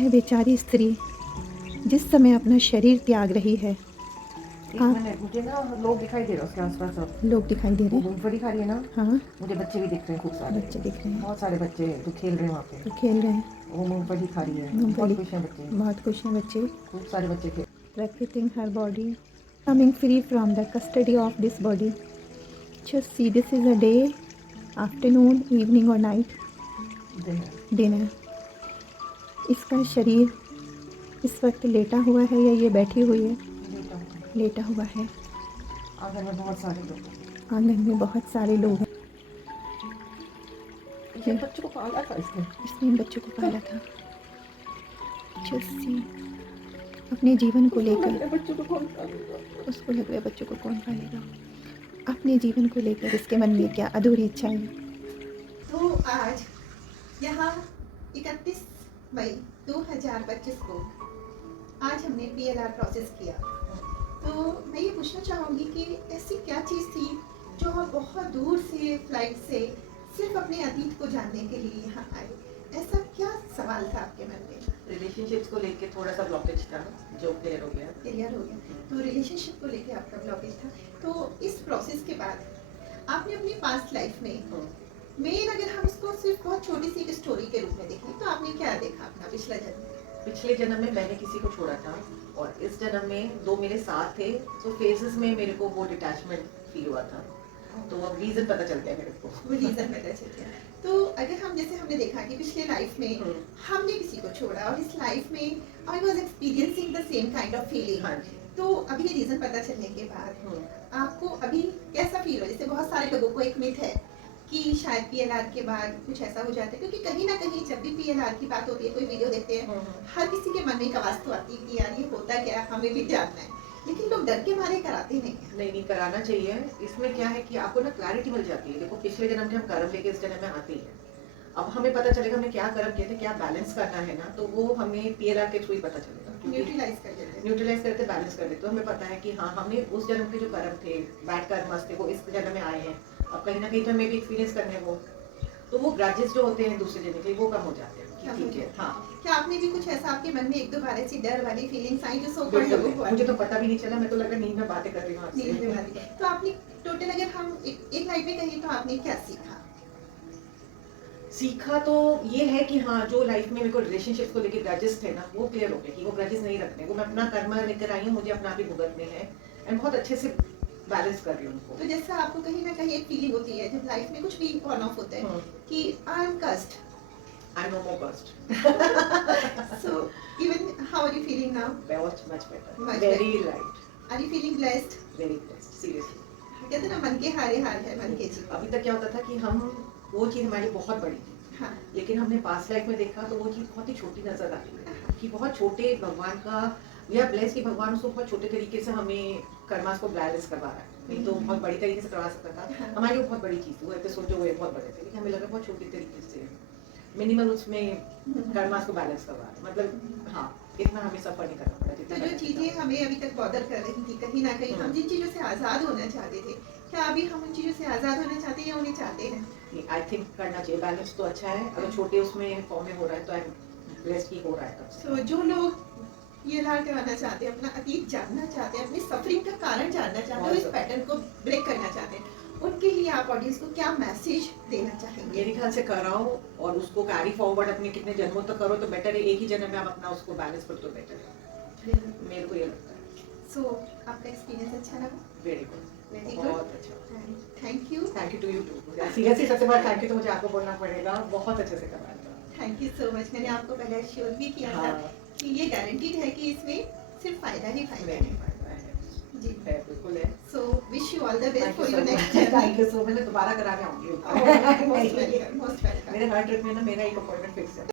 है बेचारी स्त्री जिस समय अपना शरीर त्याग रही है। एक मिनट, मुझे ना लोग दिखाई दे रहे हैं उसके आसपास। अब लोग दिखाई दे वो रहे हैं। मूंगफली खा रही है ना। हाँ, मुझे बच्चे भी दिख रहे हैं, खूब सारे बच्चे दिख रहे हैं बहुत सारे बच्चे जो खेल रहे हैं वहाँ पे। तो खेल रहे हैं। वो मूंगफली खा रही है, बहुत मूंगफली, खुश हैं बच्चे, बहुत खुश हैं बच्चे। खूब सारे बच्चे खेल Practicing her body, coming free from the custody of this body. Just see, this is a day, afternoon, evening or night, रहे हैं। dinner. इसका शरीर इस वक्त लेटा हुआ है या ये बैठी हुई है? लेटा हूँ। लेटा हुआ है। आंगन में बहुत सारे लोग हैं। आंगन में बहुत सारे लोग हैं। ये बच्चों को पाला था इसने। इसने इन बच्चों को पाला था। Just see, अपने जीवन को लेकर बच्चों को कौन पालेगा? उसको लग रहा है बच्चों को कौन पालेगा। अपने जीवन को लेकर इसके मन में क्या अधूरी इच्छाएं। तो आज यहाँ 31 मई 2025 को आज हमने PLR प्रोसेस किया। तो मैं ये पूछना चाहूँगी कि ऐसी क्या चीज़ थी जो आप बहुत दूर से फ्लाइट से सिर्फ अपने अतीत को जानने के लिए यहाँ आए? ऐसा क्या सवाल था आपके मन में? रिलेशनशिप्स को लेके थोड़ा सा ब्लॉकेज था जो क्लियर हो गया। क्लियर हो गया। तो रिलेशनशिप को लेके आपका ब्लॉकेज था। तो इस प्रोसेस के बाद आपने अपनी पास्ट लाइफ में मेन, अगर हम इसको सिर्फ बहुत छोटी सी एक स्टोरी के रूप में देखें, तो आपने क्या देखा अपना पिछला जन्म? पिछले जन्म में मैंने किसी को छोड़ा था और इस जन्म में दो मेरे साथ थे। तो फेजेस में मेरे को वो डिटैचमेंट फील हुआ था। तो अब रीजन पता चल गया मेरे को। वो रीजन पता चल गया। तो अगर हम, जैसे हमने देखा कि पिछले लाइफ में हमने किसी को छोड़ा और इस लाइफ में I was experiencing the same kind of feeling. हाँ जी। तो अभी ये रीजन पता चलने के बाद आपको अभी कैसा फील हो? जैसे बहुत सारे लोगों को एक मिथ है कि शायद PLR के बाद कुछ ऐसा हो जाता है, क्योंकि कहीं ना कहीं जब भी PLR की बात होती है, कोई वीडियो देखते हैं, हर किसी के मन में एक आवाज तो आती है कि यार ये होता क्या है, हमें भी जानना है। लेकिन लोग डर के मारे कराते नहीं हैं। नहीं कराना चाहिए। इसमें क्या है कि आपको ना क्लैरिटी मिल जाती है। देखो पिछले जन्म के हम कर्म लेके इस जन्म में आते हैं। अब हमें पता चलेगा हमें क्या कर्म किए थे, क्या बैलेंस करना है ना, तो वो हमें PLR के थ्रू ही पता चलेगा। न्यूट्रलाइज कर देते हैं। न्यूट्रलाइज करते, बैलेंस कर देते, तो हमें पता है कि हाँ हमने उस जन्म के जो कर्म थे, बैड कर्म थे, वो इस जन्म में आए हैं। अब कहीं ना कहीं तो हमें भी एक्सपीरियंस करने वो, तो वो ग्रजेस जो होते हैं दूसरे जन्म के, वो कम हो जाते हैं। ठीक है। हाँ, क्या आपने भी कुछ ऐसा आपके मन में एक दो बार ऐसी डर वाली फीलिंग्स आई जो सो कॉल्ड लोगों को? मुझे तो पता भी नहीं चला, मैं तो लगा नींद में बातें कर रही हूँ आपसे। नींद में वाली। तो आपने टोटल, अगर हम एक लाइफ में कहें, तो आपने क्या सीखा? सीखा तो ये है कि हाँ, जो लाइफ में मेरे को रिलेशनशिप को लेके ग्रजेस थे ना, वो क्लियर हो गए कि वो ग्रजेस नहीं रखने। वो मैं अपना कर्म लेकर आई हूँ, मुझे अपना भी भुगतने हैं एंड बहुत अच्छे से बैलेंस कर रही हूँ उनको। तो जैसा आपको कहीं ना कहीं एक फीलिंग होती है जब लाइफ में कुछ भी ऑन ऑफ होता है कि आई एम कस्ट, आई नो मोर कस्ट। So even how are you feeling now? Much better, Much very better. Light, are you feeling blessed? Very blessed, seriously. कहते हैं ना, मन के हारे हार है, मन के जीत। अभी तक क्या होता था कि हम, वो चीज़ हमारी लिए बहुत बड़ी थी, हाँ, लेकिन हमने पास्ट लाइफ में देखा तो वो चीज़ बहुत ही छोटी नजर आती है कि बहुत छोटे भगवान का या ब्लेस की भगवान उसको बहुत छोटे तरीके से हमें कर्मास को बैलेंस करवा रहा है। नहीं तो बहुत बड़ी तरीके से करवा सकता था। हमारी वो बहुत बड़ी चीज़ थी, वो एपिसोड जो हुए बहुत बड़े थे, लेकिन हमें लगा बहुत छोटी तरीके से मिनिमल उसमें कर्मास को बैलेंस करवा रहा है। मतलब हाँ, इतना हमें सफर नहीं करना पड़ा तो जितना जो करना चीजें था। हमें अभी तक बॉदर कर रही थी, कहीं ना कहीं हम जिन चीजों से आजाद होना चाहते थे, क्या अभी हम उन चीजों से आजाद होना चाहते हैं या उन्हें चाहते हैं? आई थिंक करना चाहिए। बैलेंस तो अच्छा है, अगर छोटे उसमें फॉर्म में हो रहा है तो आई एम ब्लेस्ड की हो रहा है तब से। तो जो लोग PLR करवाना चाहते हैं, अपना अतीत जानना चाहते हैं, अपनी सफरिंग का कारण जानना चाहते हैं और इस पैटर्न को ब्रेक करना चाहते हैं, उनके लिए आप ऑडियंस को क्या मैसेज देना चाहेंगे? मेरे ख्याल से कराओ और उसको कैरी फॉरवर्ड अपने कितने जन्मों तक करो तो बेटर है। एक ही जन्म में आप अपना उसको बैलेंस करो तो बेटर है, मेरे को ये लगता है। सो आपका एक्सपीरियंस अच्छा लगा? वेरी गुड, वेरी बहुत गुड, अच्छा। Thank you. Thank you to you too. Seriously सबसे बड़ा थैंक यू तो मुझे आपको बोलना पड़ेगा, बहुत अच्छे से करवाया था। Thank you so much. मैंने आपको पहले एश्योर भी किया था कि ये गारंटीड है कि इसमें सिर्फ फायदा ही फायदा है। जी है, बिल्कुल है। So wish you all the best for your next thank you so much. मैं दोबारा कराने आऊंगी। Most welcome, most welcome. मेरे हर ट्रिप में ना मेरा एक अपॉइंटमेंट फिक्स है।